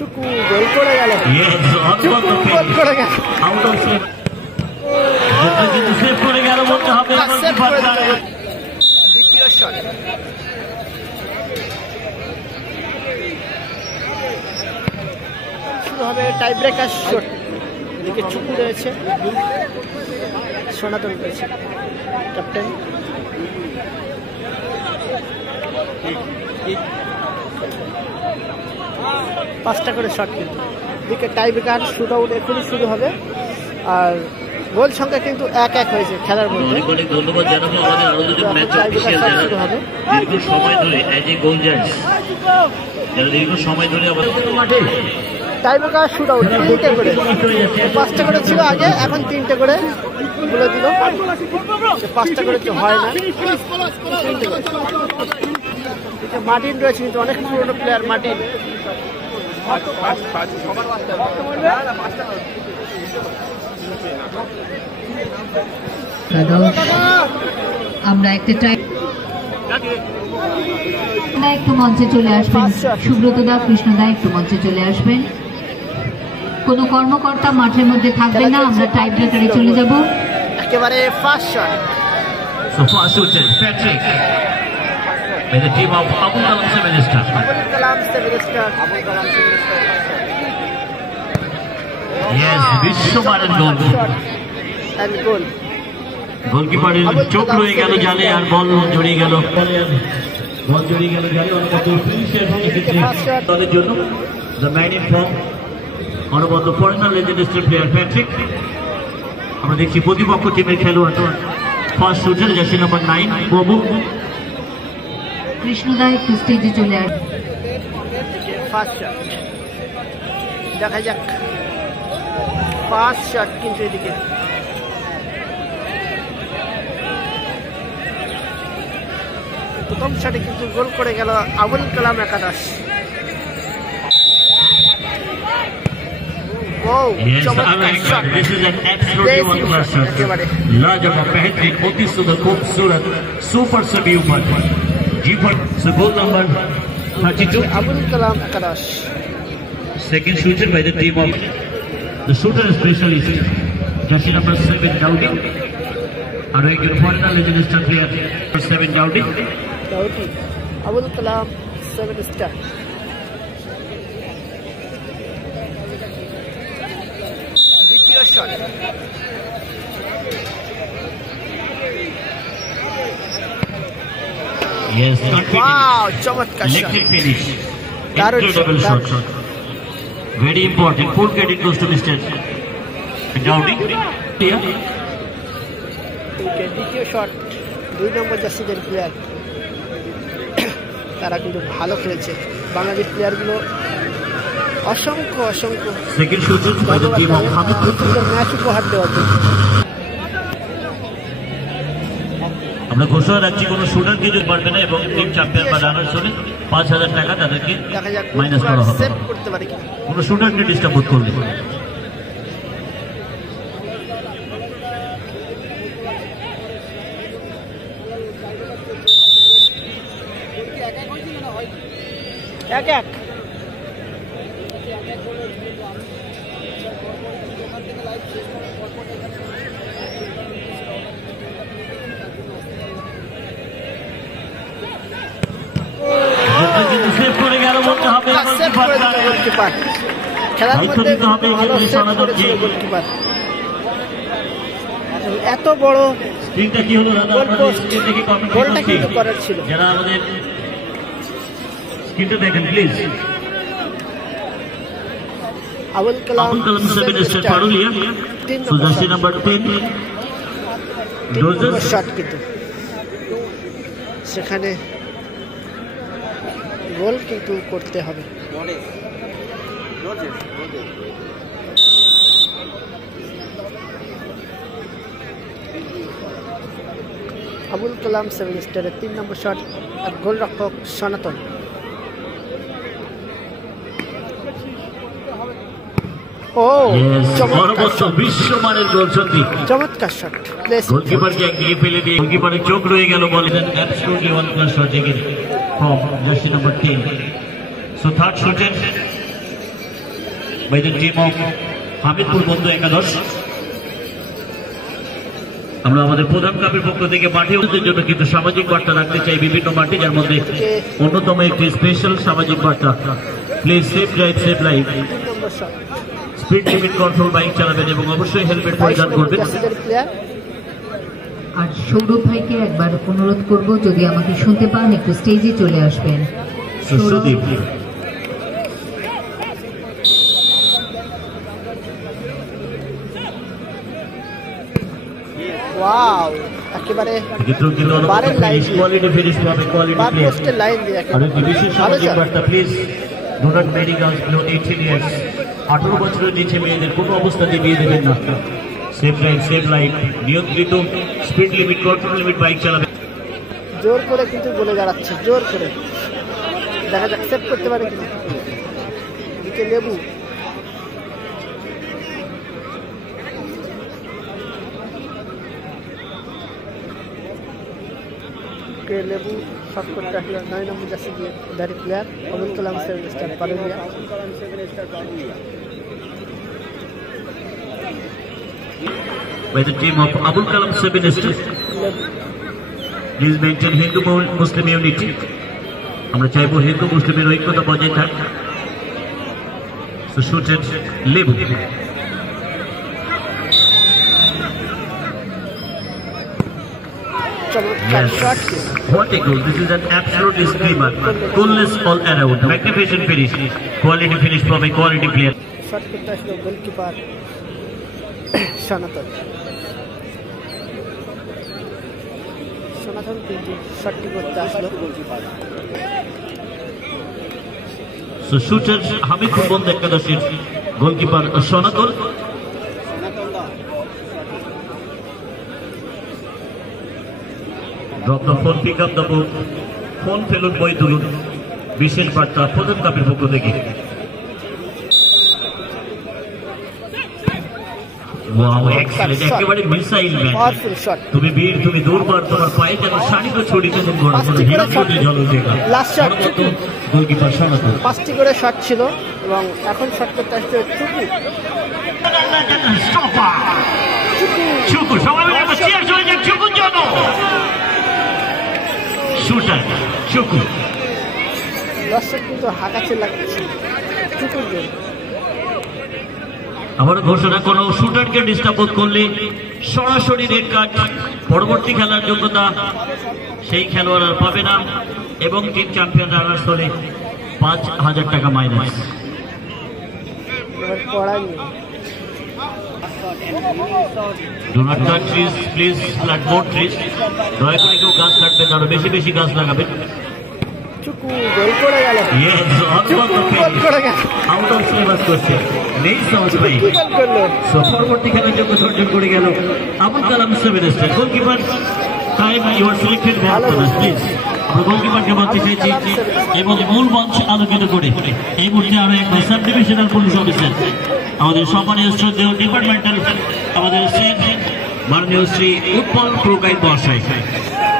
চুকু গোল করে গেল, চুকু গোল করে গেল, দ্বিতীয় শট। শুরু হবে টাই ব্রেকার শট। এদিকে চুকু রয়েছে, সনাতন রয়েছে ক্যাপ্টেন। পাঁচটা করে শট কিন্তু। এদিকে টাই ব্রেকার শুট আউট এখনই শুরু হবে। আর গোল সংখ্যা কিন্তু 1-1 হয়েছে খেলার মধ্যে। ধন্যবাদ জানাবো আমাদের আরো দুজন ম্যাচ অফিশিয়াল যারা দীর্ঘ সময় ধরে এজ এ গোল জাজ, যারা দীর্ঘ সময় ধরে আমাদের টাই ব্রেকার শুট আউট 3টে করে, 5টা করে ছিল আগে, এখন 3টে করে বলে দিল। 5টা করে তো হয় না। মার্টিন রয়েছে কিন্তু অনেক পুরনো প্লেয়ার মার্টিন। আমরা একটু মঞ্চে চলে আসবেন, সুব্রত দা, কৃষ্ণদা একটু মঞ্চে চলে আসবেন। কোনো কর্মকর্তা মাঠের মধ্যে থাকবে না, আমরা টাই ব্রেকারে চলে যাব। একেবারে first shot. So fast shooter Patrick by the team of Abul Kalam Seven Star. Abul Kalam Seven Star. Yes, বিশ্বমানের গোল। And goal. গোলকিপারের চোখ রয়ে গেল জালে আর বল জড়িয়ে গেল, বল জড়িয়ে গেল জালে। দলের জন্য the man in form, অনবদ্য ফরেনার লেজেন্ডারি প্লেয়ার প্যাট্রিক। আমরা দেখছি প্রতিপক্ষ টিমের খেলোয়াড় ফার্স্ট শুটার জার্সি নাম্বার 9 বাবু। কৃষ্ণদা একটু স্টেজে চলে আসবে। ফার্স্ট শট দেখা যাক। ফার্স্ট শট কিন্তু এদিকে প্রথম শটে কিন্তু গোল করে গেল আবুল কালাম একাদশ। Yes, this is an absolutely one-class shot. Lajaba Patrick, Oti Sudha, Khubsurat, Super Sabiupan. G1, so goal number 32. Abul Kalam Akadash. Second shooter by the team of the shooter specialist, jersey number 7 Dowdy. And a good foreigner legendary player, number 7 Dowdy. Dowdy. Abul Kalam 7 star. দ্বিতীয় shot. Yes, wow, চমৎকার shot. finish. Incredible shot. Very important. Full credit goes to Mr. Dowdy. দ্বিতীয় shot 2 number জার্সিদের player, তারা কিন্তু ভালো খেলেছে। বাংলাদেশ প্লেয়ারগুলো অসংখ্য second shooter by the team of Hamidpur match উপহার দেওয়ার জন্য। আমরা ঘোষণা রাখছি কোনো শুটারকে যদি পারবে না এবং টিম চ্যাম্পিয়ন বা রানার্স হলে 5,000 টাকা তাদেরকে মাইনাস করা হবে। সেভ করতে পারে কি কোনো শুটারকে ডিস্টার্ব করলে। এক এক এত বড় স্ক্রিনটা কি হলো দাদা? স্ক্রিন থেকে কমেন্ট গোলটা কিন্তু করার ছিল। যারা আমাদের স্ক্রিনটা দেখেন please. Abul Kalam seven star Parulia, jersey number 10 ডোজেস শট কিন্তু সেখানে গোল কিন্তু করতে হবে। আবুল কালাম 7 স্টারের 3 নম্বর শট আর গোলরক্ষক সনাতন। বিশ্বমানের গোল সত্যি চমৎকার শট। গোলকিপারকে একদিকে ফেলে দিয়ে গোলকিপারের চোখ রয়ে গেল। বলেন absolutely one class shot again from jersey number 10। So third shooter by the team of Hamidpur বন্ধু একাদশ। আমরা আমাদের প্রধান কাপের পক্ষ থেকে মাঠে ওদের জন্য কিন্তু সামাজিক বার্তা রাখতে চাই বিভিন্ন মাঠে, যার মধ্যে অন্যতম একটি স্পেশাল সামাজিক বার্তা, please safe drive safe life, speed limit control bike চালাবেন এবং অবশ্যই হেলমেট পরিধান করবেন। আর সৌরভ ভাইকে একবার অনুরোধ করব, যদি আমাকে শুনতে পান একটু স্টেজে চলে আসবেন। সুদীপ ওয়াও, একেবারে কোয়ালিটি ফিনিশ পাবে, কোয়ালিটি প্লেয়ার। লাইন দিয়ে আর একটি বিশেষ সামাজিক বার্তা, please do not marry girls below 18 years. 18 বছরের নিচে মেয়েদের কোনো অবস্থাতে বিয়ে দেবেন না। সেফ ড্রাইভ সেফ লাইফ, নিয়ন্ত্রিত speed limit control limit bike চালাবেন। জোর করে কিন্তু বলে দাঁড়াচ্ছে, জোর করে, দেখা যাক সেভ করতে পারে কিনা। দিকে লেবু, লেবু শট করতে আসলো 9 নম্বর জার্সি দিয়ে দাঁড়ি player Abul Kalam 7 star Parulia. By the team of Abul Kalam 7 Stars, please maintain Hindu Muslim unity. আমরা চাইবো হিন্দু মুসলিমের ঐক্যতা বজায় থাক। So shooted Lebu. Yes. What a goal. This is an absolute screamer. Coolness all around. Magnificent finish. Quality finish from a quality player. Shot করতে আসলো goalkeeper সনাতন। সনাতন কিন্তু শটটি করতে আসলো। So shooter হামিদপুর বন্ধু একাদশের গোলকিপার সনাতন। Drop the phone, pick up the ball. Phone ফেলুন, বই তুলুন। বিশেষ বার্তা প্রধান কাপের পক্ষ থেকে। Wow, excellent, একেবারে মিসাইল ম্যান। তুমি বীর, তুমি দৌড়বার, তোমার পায়ে যেন শাড়িত ছড়িয়ে যেন ঘোরা কোনো হিরো ছুটে ঝলক দেখা। লাস্ট শট গোলকিপার সনাতন। 5টি করে শট ছিল এবং এখন শট করতে আসছে চুকু। চুকু সবাই মিলে একবার চিয়ার্স হয়ে যাক চুকুর জন্য। শুটার চুকু দর্শক কিন্তু হাঁকাচ্ছে লাগছে চুকুর জন্য। আবার ঘোষণা কোনো শুটারকে ডিস্টার্ব করলে সরাসরি রেড কার্ড, পরবর্তী খেলার যোগ্যতা সেই খেলোয়াড় আর পাবে না এবং টিম চ্যাম্পিয়ন রানার্স হলে 5,000 টাকা minus. Do not cut trees, please plant more trees. দয়া করে কেউ গাছ কাটবেন, আরো বেশি বেশি গাছ লাগাবেন। চুকু গোল করে গেল। Yes, out of syllabus question. নেই সহজ ভাই। So পরবর্তী খেলার যোগ্যতা অর্জন করে গেল Abul Kalam 7 star. Goalkeeper time you are selected man for this please. আমরা গোলকিপারকে বলতে চাইছি এবং মূল মঞ্চ আলোকিত করে এই মুহূর্তে আরো একবার সাব ডিভিশনাল পুলিশ অফিসার আমাদের সম্মানীয় শ্রদ্ধেয় ডিপার্টমেন্টাল আমাদের মাননীয় শ্রী উৎপল প্রকাশ মহাশয়